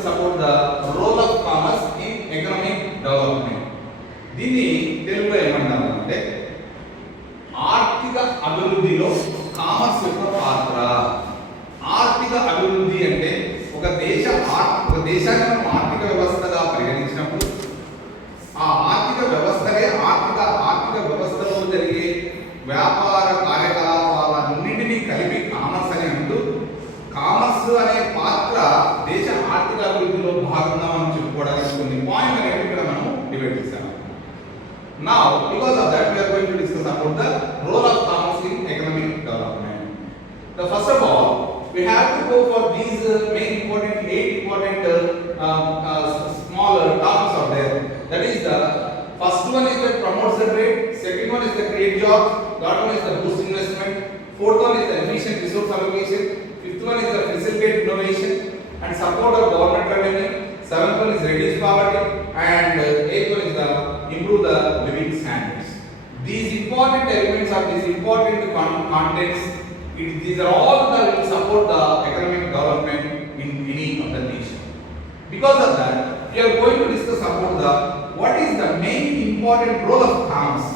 discuss about the role of commerce in economic development. దీన్ని తెలుగులో ఏమంటారంటే ఆర్థిక అభివృద్ధిలో కామర్స్ యొక్క పాత్ర. ఆర్థిక అభివృద్ధి అంటే ఒక దేశాన్ని మనం ఆర్థిక వ్యవస్థగా పరిగణించినప్పుడు ఆ ఆర్థిక వ్యవస్థనే ఆర్థిక వ్యవస్థలో జరిగే వ్యాపార కార్యకలాపాలన్నింటినీ కలిపి కామర్స్ అని అంటూ కామర్స్ అనే పాత్ర దేశ ఆర్థిక అభివృద్ధిలో భాగంగా మనం చెప్పుకోవడానికి కొన్ని పాయింట్ అనేవి ఇక్కడ మనం డిబేట్ చేశాము. Now, because of that, we are going to discuss about the role of commerce in economic development. The first of all, we have to go for these main important 8 important smaller terms are there. That is the first one is that promotes the trade, second one is the create jobs, third one is the boost investment, fourth one is the efficient resource allocation, fifth one is the facilitate innovation and support of government revenue, seventh one is reduce poverty, and eighth one is the improve the living standards. These important elements are these important contents. These are all that will support the economic development in any of the nation. Because of that, we are going to discuss about the what is the main important role of commerce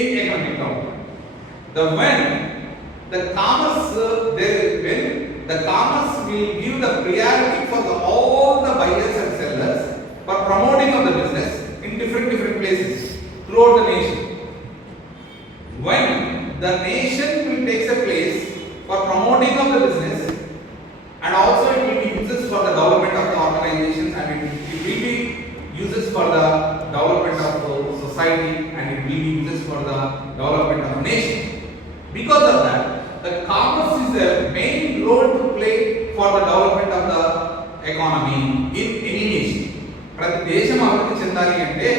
in economic development. When the commerce will give the priority for all the buyers and sellers for promoting of the business in different places throughout the nation. When the nation will take a place for promoting of the business and also it will be uses for the development of the organizations and it will be uses for the development of the society and it will be uses for the development of the nation. Because of that, the commerce is a main role to play for the development of the economy in any nation. ప్రతి దేశం అభివృద్ధి చెందాలి అంటే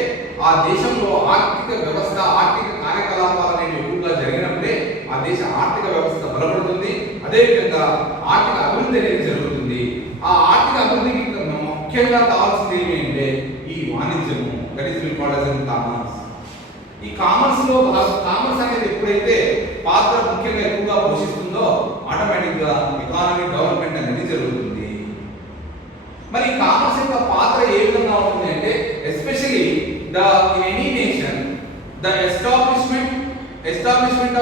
ఆ దేశంలో ఆర్థిక వ్యవస్థ ఆర్థిక కార్యకలాపాలు అనేవి ఎక్కువగా జరిగినప్పుడే ఆ దేశ ఆర్థిక వ్యవస్థ బలపడుతుంది. అదేవిధంగా ఆర్థిక అభివృద్ధి అనేది జరుగుతుంది. ఆ ఆర్థిక అభివృద్ధికి ముఖ్యంగా కావాల్సింది ఏంటంటే ఈ వాణిజ్యము, that is will called as commerce. ఈ కామర్స్ అనేది ఎప్పుడైతే పాత్ర ముఖ్యంగా ఎక్కువగా పోషిస్తుందో ఆటోమేటిక్ గా ఎకానమిక్ డెవలప్మెంట్ అనేది జరుగుతుంది. మరి కామర్స్ యొక్క పాత్ర ఏ విధంగా ఉంటుంది అంటే especially in any nation the establishment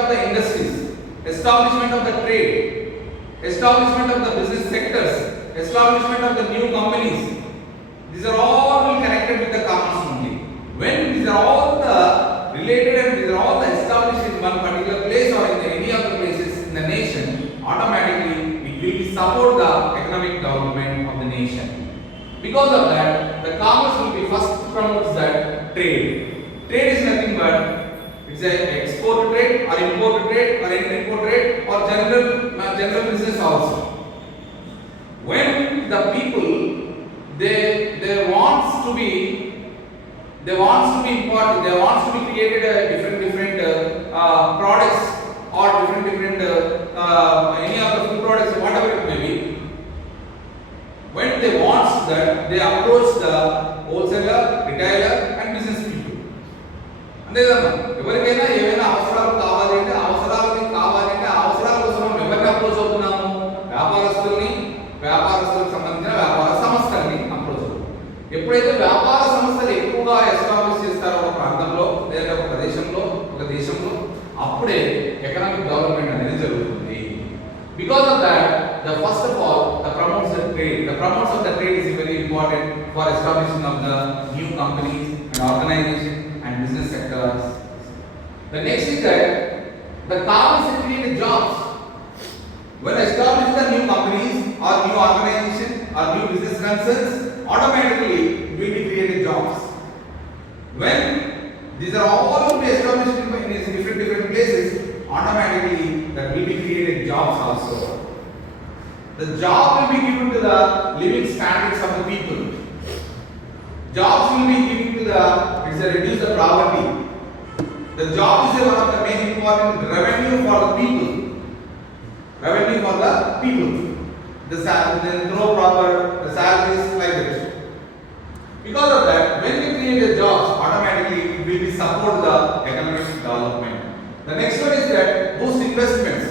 of the industries, establishment of the trade, establishment of the business sectors, establishment of the new companies, these are all connected with the commerce only. When these are all the related and these are all the established in one particular place or in any of the places in the nation, automatically it will support the economic development of the nation. Because of that, the commerce will be first promotes that trade. Trade is nothing but it's a export trade or import trade or import trade or general business also. When the people they wants to be important, they wants to be created different products or different any of the food products whatever it may be. When they want that, they approach the wholesaler, retailer and business people. అంతేదమ్మా, ఎవరికైనా ఏమైనా అవసరాలు కావాలంటే ఆ అవసరాల కోసం ఎవరిని అప్రోచ్ అవుతున్నాము? వ్యాపారస్తులకు సంబంధించిన వ్యాపార సంస్థల్ని అప్రోచ్ అవుతాం. ఎప్పుడైతే వ్యాపార సంస్థలు ఎక్కువగా ఎస్టాబ్లిష్ చేస్తారో ఒక ప్రాంతంలో లేదా ఒక ప్రదేశంలో ఒక దేశంలో అప్పుడే ఎకనామిక్ డెవలప్మెంట్ అనేది జరుగుతుంది. Because of that, the first of all, the promotes of the trade is very important for establishing of the new companies and organizations and business sectors. The next is that the commerce creates jobs. When established the new companies or new organizations or new business concerns, automatically it will be created jobs. When these are all to be established in different places, automatically that will be created jobs also. The job will be given to the living standards of the people. Jobs will be given to reduce the poverty. The job is one of the main important revenue for the people. The salaries like that. Because of that, when we create the jobs, automatically it will be support the economic development. The next one is that boost investments.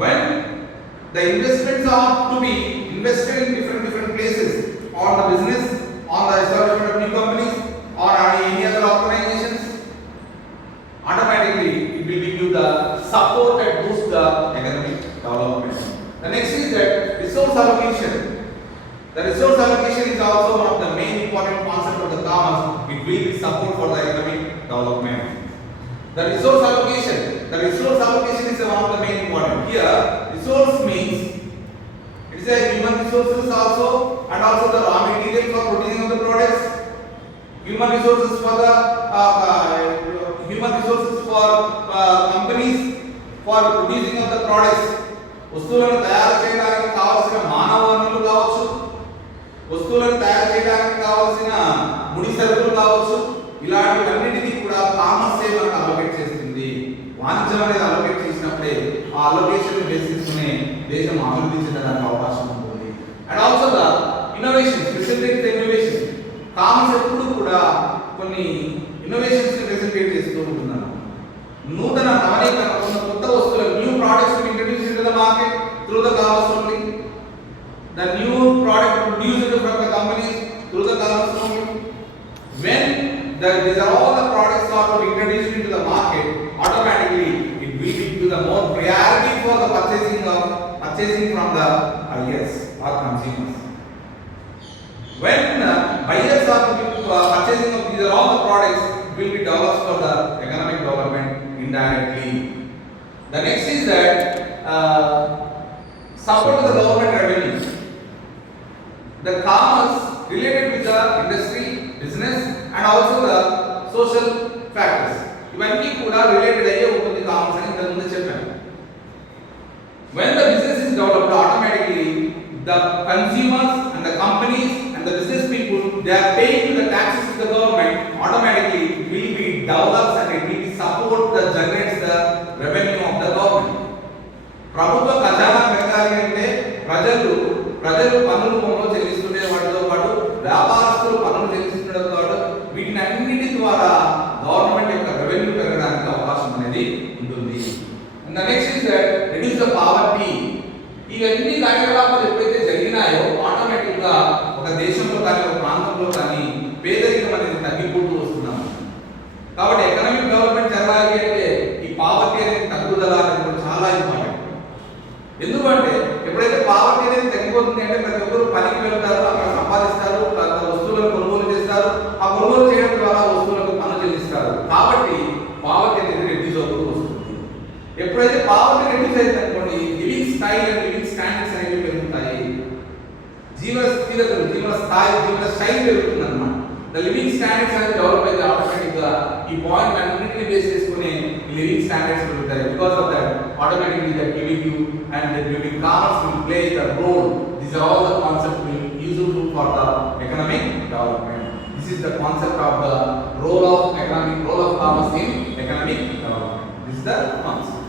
When the investments are to be invested in different places on the business, on the establishment of new companies or any other organizations, automatically it will give you the support and boost the economic development. The next is that resource allocation. The resource allocation is also one of the main important concepts of the commerce. It will be support for the economic development. The resource allocation is one of the main important. Here, resource means it is a human resources also and also the raw material for producing of the products. Human resources for the companies for producing of the products. వస్తువులను తయారు చేయడానికి కావాల్సిన మానవ వనరులు కావచ్చు, వస్తువులను తయారు చేయడానికి కావాల్సిన ముడి సరుకులు కావచ్చు, ఇలాంటివన్నిటికీ కూడా కామర్స్ మనకు అలొకేట్ చేస్తుంది. వాణిజ్యం అనేది అలొకేట్ చేసినప్పుడే ఆ అలొకేషన్ బేసిస్తోనే దేశం అభివృద్ధి చెందడానికి అవకాశం ఉంటుంది. And also the innovation, facilitate innovation. Commerce ఎప్పుడు కూడా కొన్ని ఇన్నోవేషన్స్ ని ఫెసిలిటేట్ చేస్తూ ఉంటున్నారు. నూతన నవీకరణ కొత్త వస్తువులు, new products introduce into the market through the commerce only. The new product produced from the companies through the commerce only. When these are all the products are introduced into the market, automatically it will give you the more priority for the purchasing from the buyers or consumers. When buyers are purchasing of these are all the products, it will be developed for the economic development indirectly. The next is that support to the government revenue. The commerce related with the industry, business and also the social factors. ఇవన్నీ కూడా రిలేటెడ్ అయ్యే ఉంటుంది కామర్స్ అని ఇంతకు ముందు చెప్పాను. When the business is developed, automatically the consumers and the companies and the business people, they are paying the taxes to the government. Automatically it will be develops and it will be support that generates the revenue of the government. ప్రభుత్వ ఖజానా పెరగాలి అంటే ప్రజలు పన్నులు రూపంలో చెల్లిస్తుండే వాటితో పాటు వ్యాపారస్తులు పన్నులు చెల్లిస్తుండటంతో పాటు వీటిని అన్నిటి ద్వారా గవర్నమెంట్ యొక్క రెవెన్యూ పెరగడానికి అవకాశం అనేది ఉంటుంది. And the next is that reduce the poverty. ఇవన్నీ కార్యకలాపాలు ఎప్పుడైతే జరిగినాయో ఆటోమేటిక్ గా ఒక దేశంలో కానీ ఒక ప్రాంతంలో కానీ పేదరికం అనేది తగ్గిపోతూ వస్తున్నాము. కాబట్టి ఎకనామిక్ డెవలప్మెంట్ జరగాలి అంటే ఈ పావర్టీ అనేది తగ్గుదల అనేది చాలా ఇంపార్టెంట్. ఎందుకంటే ఎప్పుడైతే పావర్టీ అనేది తగ్గిపోతుంది అంటే ప్రతి ఒక్కరు పనికి వెళ్తారు, అక్కడ సంపాదిస్తారు, వస్తువులను కొనుగోలు చేస్తారు, ఆ కొనుగోలు చేయడం ద్వారా వస్తువులకు పన్ను చెల్లిస్తారు. కాబట్టి పావర్టీ అనేది రెడ్యూస్ అవుతూ వస్తుంది. ఎప్పుడైతే పావర్టీ రెడ్యూస్ అయితే అనుకోండి, living style and living standards అనేవి పెరుగుతాయి. జీవన స్టైల్ పెరుగుతుంది అన్నమాట. ద లివింగ్ స్టాండర్డ్స్ అనేది డెవలప్ అయితే ఆటోమేటిక్ గా ఈ పాయింట్ అన్నింటినీ బేస్ చేసుకుని లివింగ్ స్టాండర్డ్స్ పెరుగుతాయి. Because of that automatically that giving you and the giving commerce will play the role. These are all the concepts will useful for the economic development. This is the concept of the role of commerce in economic development. This is the concept.